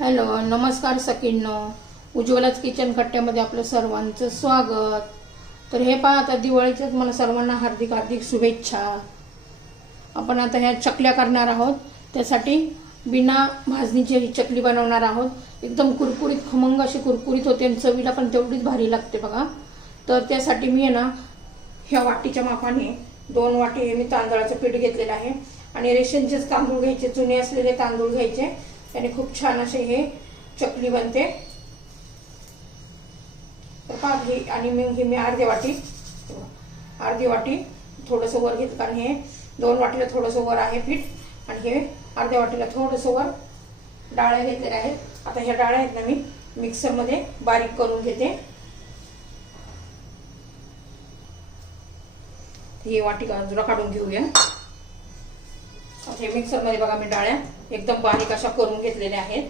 Hello नमस्कार सकिनो उज्ज्वलाच kitchen कट्ट्यामध्ये आपलं सर्वांचं स्वागत. तर हे पहा आता दिवाळीच्याच मला सर्वांना हार्दिक हार्दिक शुभेच्छा. आपण आता ह्या चकल्या करणार आहोत. त्यासाठी बिना भाजणीची ही चकली बनवणार आहोत. एकदम कुरकुरीत खमंग अशी कुरकुरीत होते आणि चवीला पण तेवढीच भारी लागते बघा. तर त्यासाठी मी आहे ना ह्या वाटीच्या मापाने दोन वाटी हे मी तांदळाचं पीठ घेतलेलं आहे. आणि रेशनचेच तांदूळ घ्यायचे जुने असलेले तांदूळ घ्यायचे. त्याने खूप छान असे हे चकली बनते. तर पहा हे आणि मी हे मी अर्धी वाटी अर्धी वाटी थोडंसं वर घेतलं कारण हे दोन वाटीला थोडंसं वर आहे पीठ आणि हे अर्ध्या वाटीला थोडंसं वर डाळ्या घेतलेल्या आहेत. आता ह्या डाळ्या आहेत ना मी मिक्सरमध्ये बारीक करून घेते. हे वाटी बाजूला काढून घेऊया. आता हे मिक्सरमध्ये बघा मी डाळ्या. एकदम बारीक अशा करून घेतलेल्या आहेत.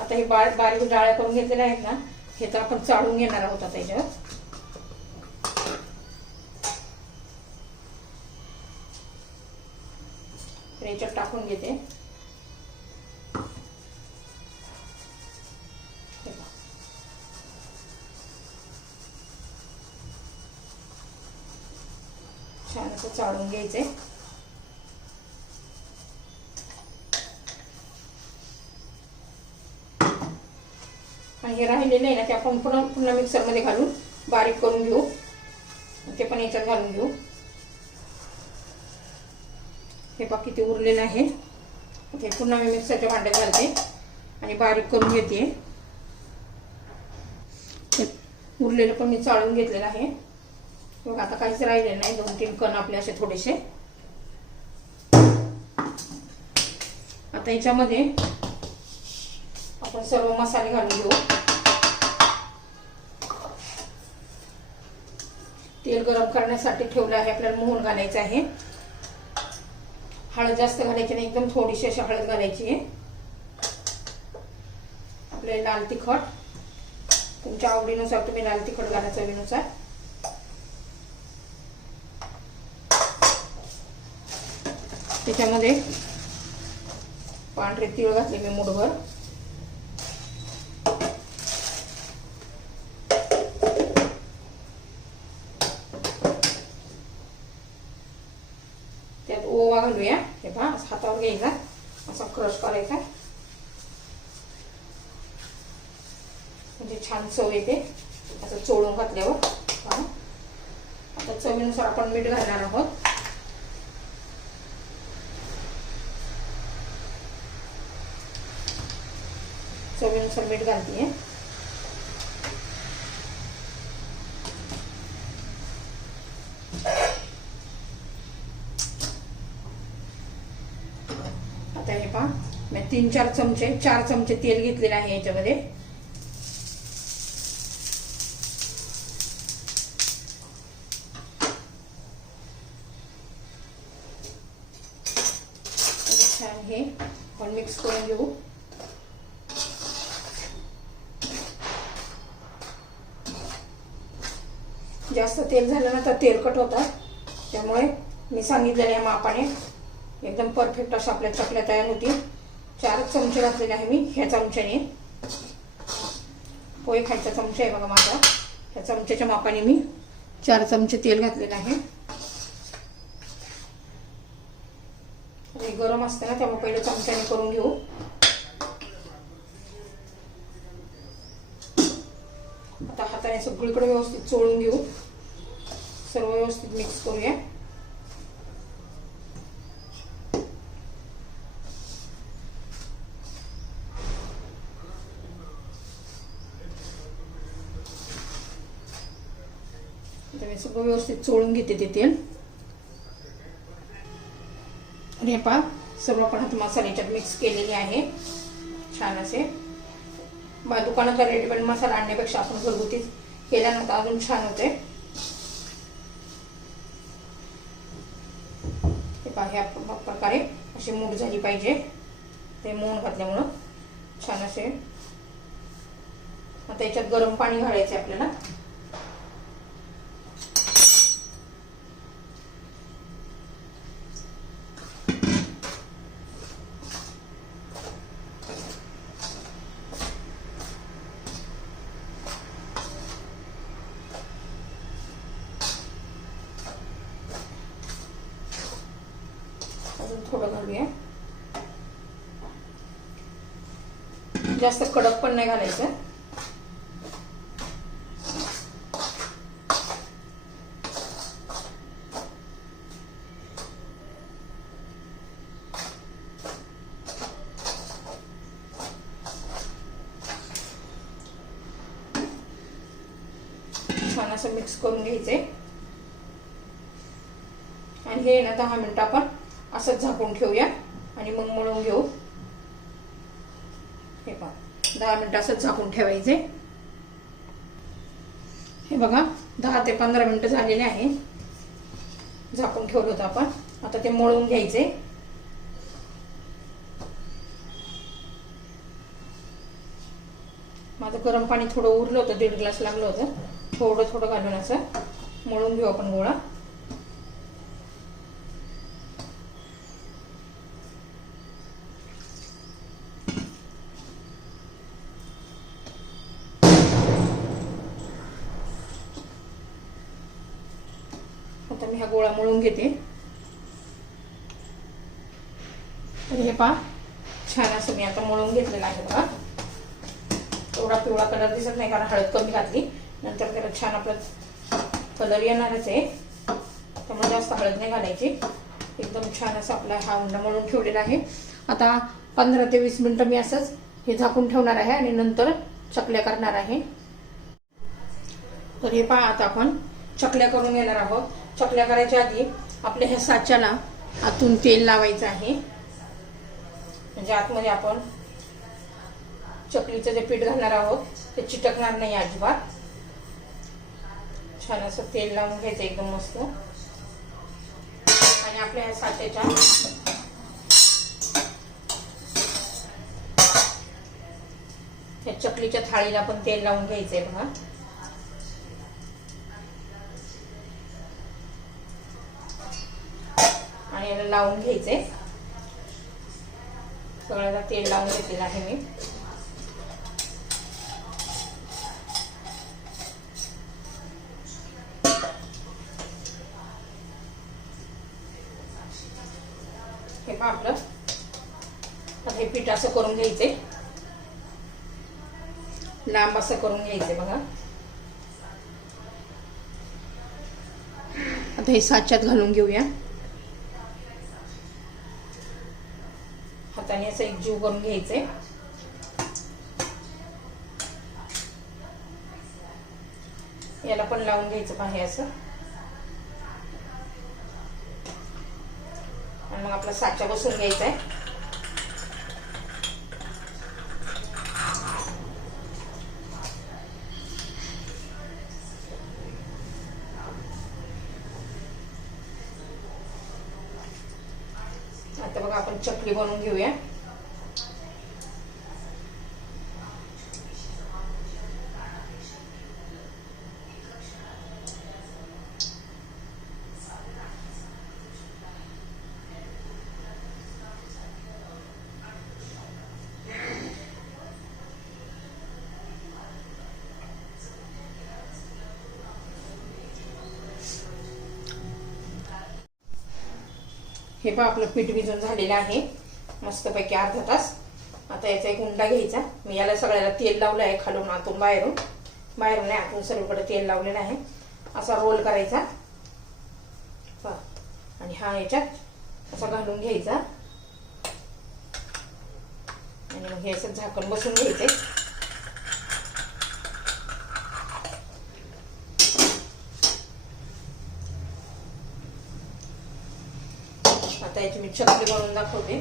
आता हे बारीक बारीक डाळ्या करून घेतलेल्या आहेत ना हे तर आपण चाळून घेणार आहोत आता याच्यावर याच्यात टाकून घेते. छान असं चाळून घ्यायचंय. हे राहिलेले आहे ना ते आपण पुन्हा पुन्हा मिक्सरमध्ये घालून बारीक करून घेऊ. ते पण याच्यात घालून घेऊ. हे बाकी किती उरलेलं आहे. हे पुन्हा मी मिक्सरच्या भांड्यात घालते आणि बारीक करून घेते. उरलेलं पण मी चाळून घेतलेलं आहे. बघा आता काहीच राहिलेलं नाही. दोन तीन कण आपले असे थोडेसे. आता याच्यामध्ये आपण सर्व मसाले घालून घेऊ. तेल गरम करण्यासाठी ठेवलं आहे. आपल्याला मोहन घालायचं आहे. हळद जास्त घालायची नाही एकदम थोडीशी अशी हळद घालायची आहे. आपले लाल तिखट. तुमच्या आवडीनुसार तुम्ही लाल तिखट घाला चवीनुसार. त्याच्यामध्ये पांढरे तीळ घातले मी मुठभर त्यात ओवा घालूया हे पहा असं हातावर घ्यायचा असा क्रश करायचा म्हणजे छान चव येते असं चोळून घातल्यावर आता चवीनुसार आपण मीठ घालणार आहोत चवीनुसार मीठ घालते पहा. मी तीन चार चमचे चार चमचे तेल घेतलेले आहे याच्यामध्ये. छान हे आपण मिक्स करून घेऊ. जास्त तेल झालं ना तर तेलकट होतात. त्यामुळे मी सांगितलेल्या मापाने. एकदम परफेक्ट अशा आपल्या चकल्या तयार होतील. चार चमचे घातलेले आहे मी. ह्या चमच्याने. पोहे खायचा चमचा आहे बघा माझा. ह्या चमच्याच्या मापाने मी चार चमचे तेल घातलेलं आहे. गरम असते ना त्यामुळे पहिले चमच्याने करून घेऊ. आता हाताने सगळीकडे व्यवस्थित चोळून घेऊ. सर्व व्यवस्थित मिक्स करूया. आता सगळं व्यवस्थित चोळून घेते ते तेल. आणि हे पहा सर्व आपण आता मसाले याच्यात मिक्स केलेले आहे. छान असे. बा दुकानात रेडीमेड मसाला आणण्यापेक्षा आपण घरगुती केल्यानंतर अजून छान होते. हे पहा ह्या प्रकारे अशी मूड झाली पाहिजे. ते मोहन घातल्यामुळं छान असे. आता याच्यात गरम पाणी घालायचं आपल्याला. टाकूया जास्त कडक पण नाही घालायचं. छान असं मिक्स करून घ्यायचे आणि हे ना दहा मिनिटं आपण असंच झाकून ठेवूया आणि मग मळून घेऊ. हे पहा दहा मिनिटं असंच झाकून ठेवायचे. हे बघा दहा ते पंधरा मिनिटं झालेले आहे. झाकून ठेवलं होतं आपण. आता ते मळून घ्यायचे. माझं गरम पाणी थोडं उरलं होतं दीड ग्लास लागलं होतं. थोडं थोडं घालून असं मळून घेऊ आपण गोळा आता मी हा गोळा मळून घेते तर हे पहा छान असं मी आता मळून घेतलेलं आहे बघा. एवढा पिवळा कलर दिसत नाही कारण हळद कमी घातली. नंतर त्याला छान आपलं कलर येणारच आहे. त्यामुळे जास्त हळद नाही घालायची. एकदम छान असं आपला हा उंडा मळून ठेवलेला आहे. आता पंधरा ते वीस मिनिटं मी असंच हे झाकून ठेवणार आहे आणि नंतर चकल्या करणार आहे. तर हे पहा आता आपण चकल्या करून घेणार आहोत. चकल्या करायच्या आधी आपल्या ह्या साच्याला आतून तेल लावायचं आहे. म्हणजे आतमध्ये आपण चकलीचं जे पीठ घालणार आहोत ते चिटकणार नाही अजिबात. छान असं तेल लावून घ्यायचं एकदम मस्त. आणि आपल्या ह्या साच्याच्या ह्या चकलीच्या थाळीला पण तेल लावून घ्यायचंय बघा. आणि याला लावून घ्यायचंय. सगळ्याला तेल लावून घेतलेलं आहे मी. हे पण आपलं. हे पीठ असं करून घ्यायचे लांब असं करून घ्यायचे बघा. आता हे साच्यात घालून घेऊया. हाताने एक जीव करून घ्यायचंय याला पण लावून घ्यायचं पाहे असं. आणि मग आपला साचा बसून घ्यायचा आहे आता बघा आपण चकली बनवून घेऊया. हे पण आपलं पीठ भिजून झालेलं आहे. मस्तपैकी अर्धा तास. आता याचा एक उंडा घ्यायचा. मी याला सगळ्याला तेल लावलं आहे खालून आतून बाहेरून. बाहेरून नाही आतून सर्वकडे तेल लावलेलं आहे. असा रोल करायचा. आणि हा याच्यात असा घालून घ्यायचा. आणि मग हे असं झाकण बसून घ्यायचंय आता याची मी चकली बनवून दाखवते.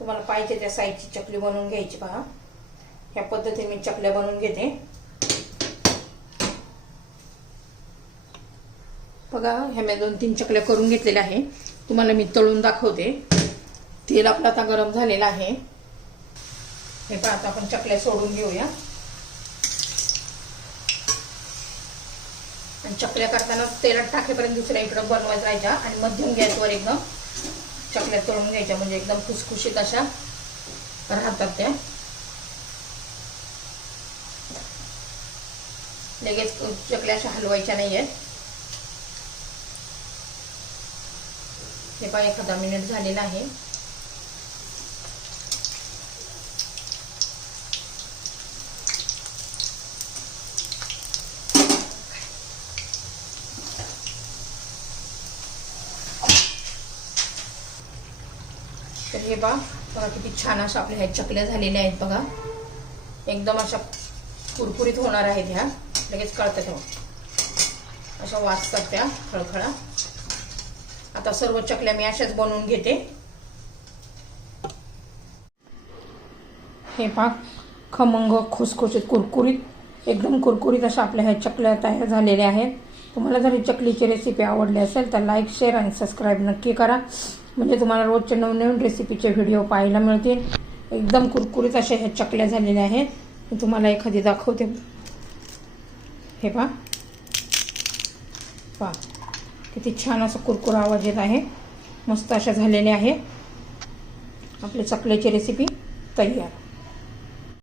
तुम्हाला पाहिजे त्या साईजची चकली बनवून घ्यायची पहा ह्या पद्धतीने मी चकल्या बनवून घेते. बघा ह्या मी दोन तीन चकल्या करून घेतलेल्या आहे. तुम्हाला मी तळून दाखवते. तेल आपलं आता गरम झालेलं आहे. हे पहा आता आपण चकल्या सोडून घेऊया. आणि चकल्या करताना तेलात टाकेपर्यंत दुसऱ्या इकडं बनवायचं राहायच्या आणि मध्यम गॅसवर एकदम चकल्या तळून घ्यायच्या म्हणजे एकदम खुसखुशीत अशा राहतात त्या. लगेच चकल्या अशा हलवायच्या नाही आहेत हे पहा एखादा मिनिट झालेला आहे. हे बघा बघा किती छान अशा आपल्या ह्या चकल्या झालेल्या आहेत बघा. एकदम अशा कुरकुरीत होणार आहेत ह्या. लगेच कळतात तेव्हा अशा वाचतात त्या खळखळा. आता सर्व चकल्या मी अशाच बनवून घेते. हे पाक खमंग खुसखुशीत कुरकुरीत. एकदम कुरकुरीत अशा आपल्या ह्या चकल्या तयार झालेल्या आहेत. तुम्हाला जर ही चकलीची रेसिपी आवडली असेल तर लाईक शेअर आणि सबस्क्राईब नक्की करा. म्हणजे तुम्हाला रोजचे नवनवीन रेसिपीचे व्हिडिओ पाहायला मिळतील. एकदम कुरकुरीत अशा ह्या चकल्या झालेल्या आहेत. मी तुम्हाला एखादी दाखवते. हे पहा. पहा. किती छान असं कुरकुरा आवाज येत आहे. मस्त अशा झालेल्या आहे आपली चकल्याची रेसिपी तयार.